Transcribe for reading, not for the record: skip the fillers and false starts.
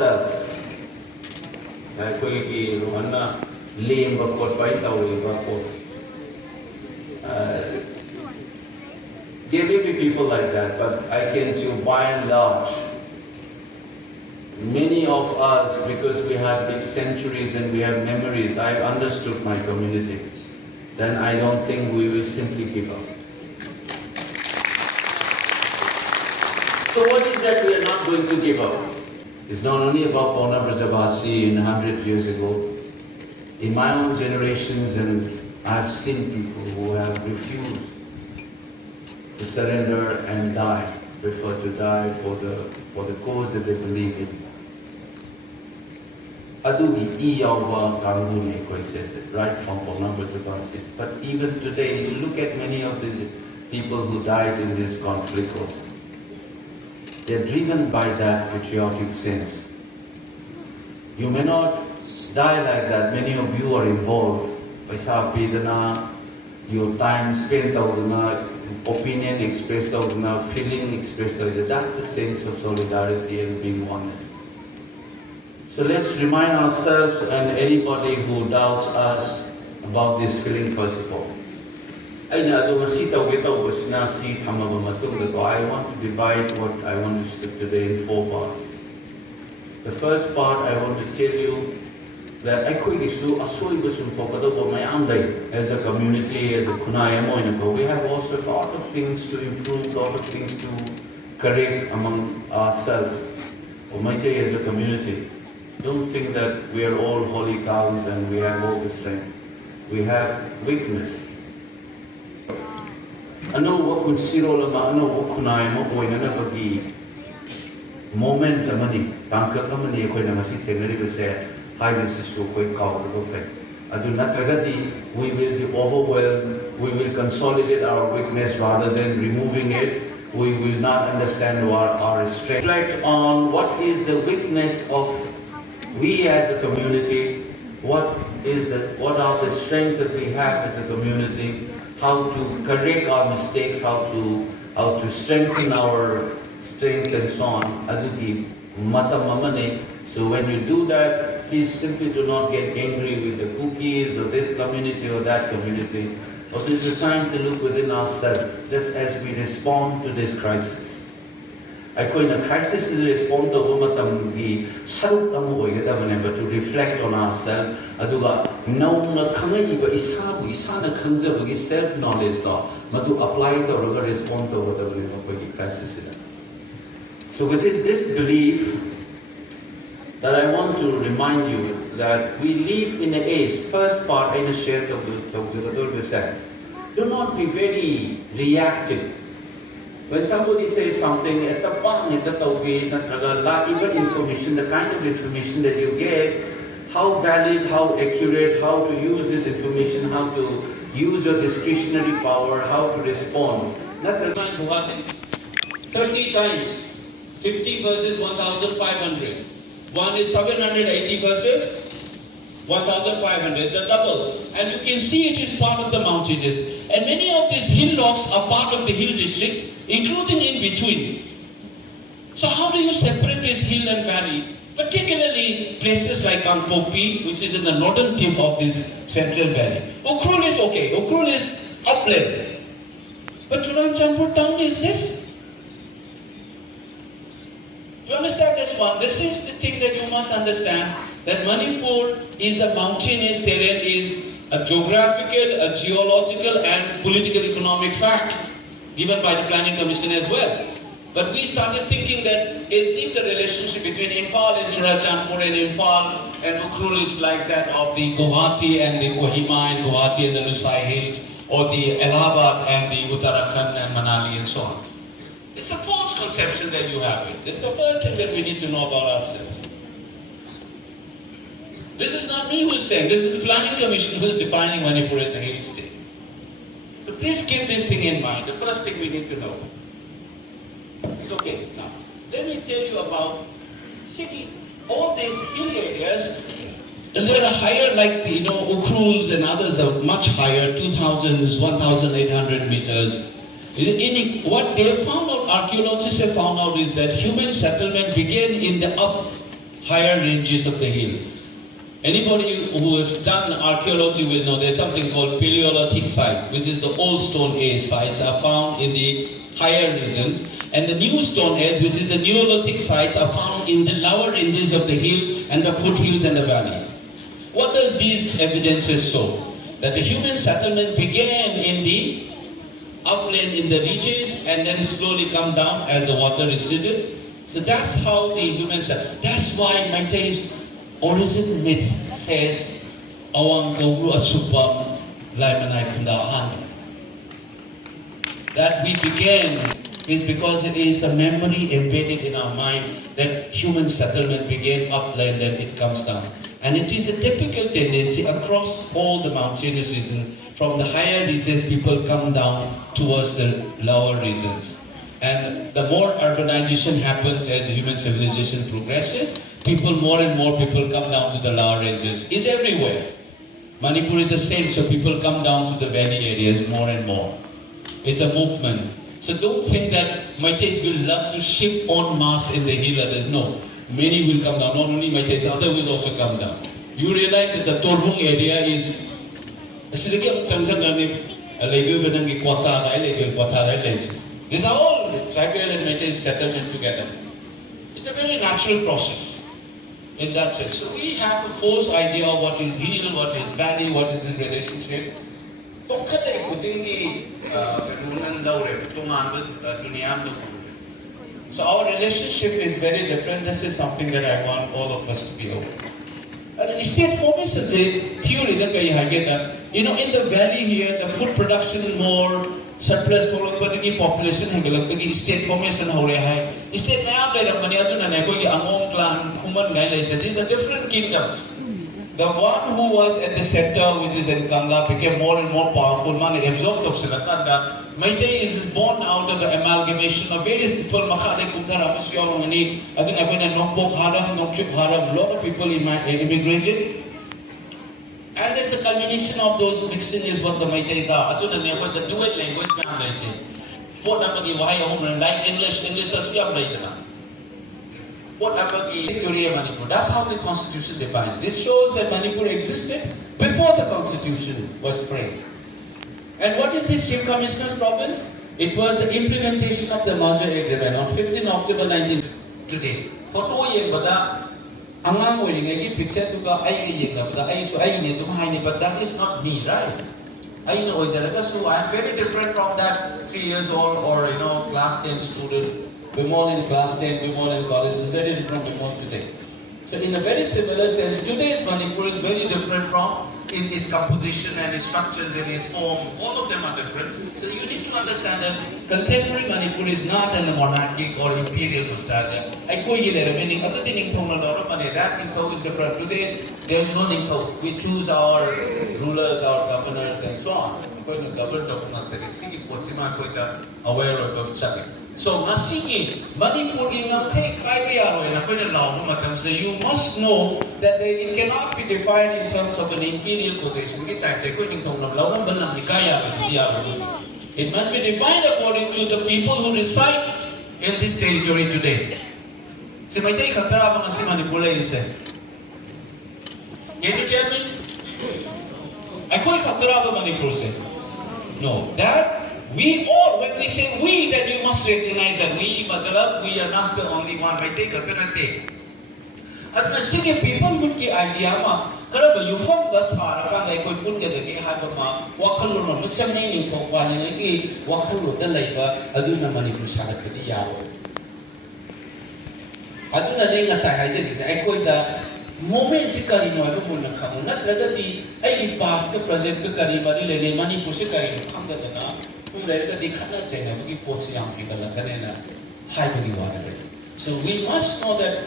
ourselves. There may be people like that, but I can say by and large, many of us, because we have big centuries and we have memories, I've understood my community, then I don't think we will simply give up. So what is that we are not going to give up? It's not only about Pona Brajavasi in 100 years ago. In my own generations, and I've seen people who have refused to surrender and die, prefer to die for the cause that they believe in. Adugi iyawa karuni koi says it, right from Pona Brajavasi. But even today, you look at many of the people who died in this conflict also. They're driven by that patriotic sense. You may not die like that. Many of you are involved. Paisa pidana, your time spent out, opinion expressed out, feeling expressed out. That's the sense of solidarity and being honest. So let's remind ourselves and anybody who doubts us about this feeling first of all. I want to divide what I want to speak today in 4 parts. The first part, I want to tell you that as a community, as a Kunayamo, we have also a lot of things to improve, a lot of things to correct among ourselves. As a community, don't think that we are all holy cows and we have all the strength. We have weaknesses. Ano wakun siro lama ano wakunay mo koi na nabagi moment amani tangkap amani koi na masih tenari ko se high business ko koi kau ko fe adu natragadi we will be overwhelmed, we will consolidate our weakness rather than removing it. We will not understand our strength. Reflect on what is the weakness of we as a community, what are the strengths that we have as a community, how to correct our mistakes, how to strengthen our strength and so on. Aduki mata mamane. So when you do that, please simply do not get angry with the cookies or this community or that community. But it's a time to look within ourselves, just as we respond to this crisis. Akoina crisis is respond to matamgi saruk amu oigadabane, but to reflect on ourselves. Aduga nauna khangiba isabu isana khanjabagi self knowledge da madu apply to roga respond to wadabane bakoi crisis ida. So with this belief that I want to remind you that we live in an age. First part in a share of the do not be very reactive. When somebody says something, at the point, even information, the kind of information that you get, how valid, how accurate, how to use this information, how to use your discretionary power, how to respond. 30 times, 50 versus 1,500. One is 780 versus 1,500, it's a double. And you can see it is part of the mountainous. And many of these hillocks are part of the hill districts, including in between. So how do you separate this hill and valley? Particularly places like Angpopi, which is in the northern tip of this central valley. Ukhrul is okay, Ukhrul is upland. But Churangchandpur town is this. You understand this one? This is the thing that you must understand, that Manipur is a mountainous terrain, is a geographical, a geological and political economic fact given by the Planning Commission as well. But we started thinking that as if the relationship between Imphal and Churangchandpur and Imphal and Ukhrul is like that of the Guwahati and the Kohima and Guwahati and the Lusai Hills, or the Allahabad and the Uttarakhand and Manali and so on. It's a false conception that you have it. This is the first thing that we need to know about ourselves. This is not me who is saying, this is the Planning Commission who is defining Manipur as a hill state. So please keep this thing in mind, the first thing we need to know. It's okay, now, let me tell you about city, all these hill areas, and they are higher like the, Ukhruls and others are much higher, 2,000s, 1,800 meters. What they found out, archaeologists have found out, is that human settlement began in the higher ranges of the hill. Anybody who has done archaeology will know there's something called Paleolithic site, which is the old Stone Age sites are found in the higher regions, and the new Stone Age, which is the Neolithic sites, are found in the lower ranges of the hill and the foothills and the valley. What does these evidences show? That the human settlement began in the upland in the ridges and then slowly come down as the water receded. So that's how the human settlement. That's why Meitei's origin myth says, Awang Gawru Achupam Laimanai Kundahan. That we began is because it is a memory embedded in our mind that human settlement began upland and it comes down. And it is a typical tendency across all the mountainous regions. From the higher regions, people come down towards the lower regions. And the more urbanization happens as human civilization progresses, more and more people come down to the lower ranges. It's everywhere. Manipur is the same, so people come down to the valley areas more and more. It's a movement. So don't think that Meiteis will love to ship en masse in the hill others. No. Many will come down. Not only Meiteis, others will also come down. You realize that the Torbung area is these are all tribal and Meiteis settlement together. It's a very natural process in that sense. So we have a false idea of what is hill, what is valley, what is his relationship. So our relationship is very different. This is something that I want all of us to be aware. State formation theory that in the valley here, the food production more, surplus population state formation state these are different kingdoms. The one who was at the center, which is in Kangla, became more and more powerful. Man absorbed of Meitei is born out of the amalgamation of various people. A lot of people immigrated. And as a culmination of those mixing is what the Meiteis are. The dual language, like English is that's how the constitution defines. This shows that Manipur existed before the constitution was framed. And what is this Chief Commissioner's province? It was the implementation of the merger agreement on 15 October 19 today. Photo angang picture but that is not me, right? So I am very different from that 3 years old or class 10 student. Bimol in class 10, Bimol in college is very different from Bimol today. So in a very similar sense, today's Manipur is very different from in its composition and its structures and its form. All of them are different. So you need to understand that contemporary Manipur is not in a monarchic or imperial standard. Meaning other than that Ningtho is different. Today there is no Ningtho. We choose our rulers, our governors and so on. Aware of something. So, Manipur so you must know that it cannot be defined in terms of an imperial position. It must be defined according to the people who reside in this territory today. So, can you tell me? No, that we all, when we say we, that you must recognize that we are not the only one. At the people would get idea, Karaba, you form bus Harakan, I could put the Hakama, Wakalo, Mr. Name for one, Wakalo, the labor, Aduna Manipur Sarakadi Yawa. Aduna Nenga Sahajis, I could moments Karima, Munakamu, not rather be a past the present Karimari, Lene Manipur Sikari, Kangana. So we must know that